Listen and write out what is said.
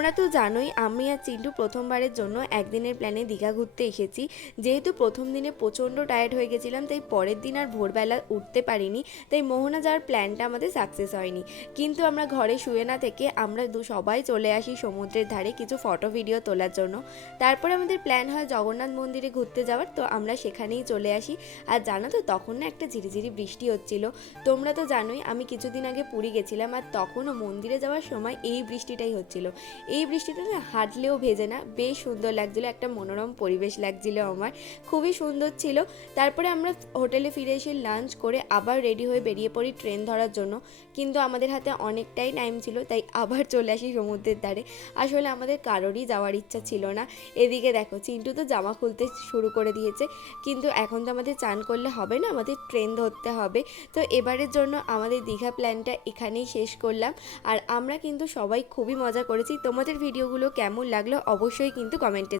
তোমরা তো জানোই আমি আর চিন্টু প্রথমবারের জন্য একদিনের প্ল্যানে দীঘা ঘুরতে এসেছি। যেহেতু প্রথম দিনে প্রচণ্ড টায়ার্ড হয়ে গেছিলাম, তাই পরের দিন আর ভোরবেলা উঠতে পারিনি, তাই মোহনা যাওয়ার প্ল্যানটা আমাদের সাকসেস হয়নি। কিন্তু আমরা ঘরে শুয়ে না থেকে আমরা সবাই চলে আসি সমুদ্রের ধারে কিছু ফটো ভিডিও তোলার জন্য। তারপরে আমাদের প্ল্যান হয় জগন্নাথ মন্দিরে ঘুরতে যাওয়ার, তো আমরা সেখানেই চলে আসি। আর জানো তো তখন না একটা ঝিরিঝিরি বৃষ্টি হচ্ছিল। তোমরা তো জানোই আমি কিছুদিন আগে পুরী গেছিলাম, আর তখনও মন্দিরে যাওয়ার সময় এই বৃষ্টিটাই হচ্ছিল। এই বৃষ্টিতে না হাঁটলেও ভেজে না, বেশ সুন্দর লাগছিলো, একটা মনোরম পরিবেশ লাগছিল আমার, খুবই সুন্দর ছিল। তারপরে আমরা হোটেলে ফিরে এসে লাঞ্চ করে আবার রেডি হয়ে বেরিয়ে পড়ি ট্রেন ধরার জন্য। কিন্তু আমাদের হাতে অনেকটাই টাইম ছিল, তাই আবার চলে আসি সমুদ্রের ধারে। আসলে আমাদের কারোরই যাওয়ার ইচ্ছা ছিল না। এদিকে দেখো চিন্টু তো জামা খুলতে শুরু করে দিয়েছে, কিন্তু এখন তো আমাদের চান করলে হবে না, আমাদের ট্রেন ধরতে হবে। তো এবারের জন্য আমাদের দীঘা প্ল্যানটা এখানেই শেষ করলাম। আর আমরা কিন্তু সবাই খুবই মজা করেছি। তোমাদের ভিডিওগুলো কেমন লাগলো অবশ্যই কিন্তু কমেন্টে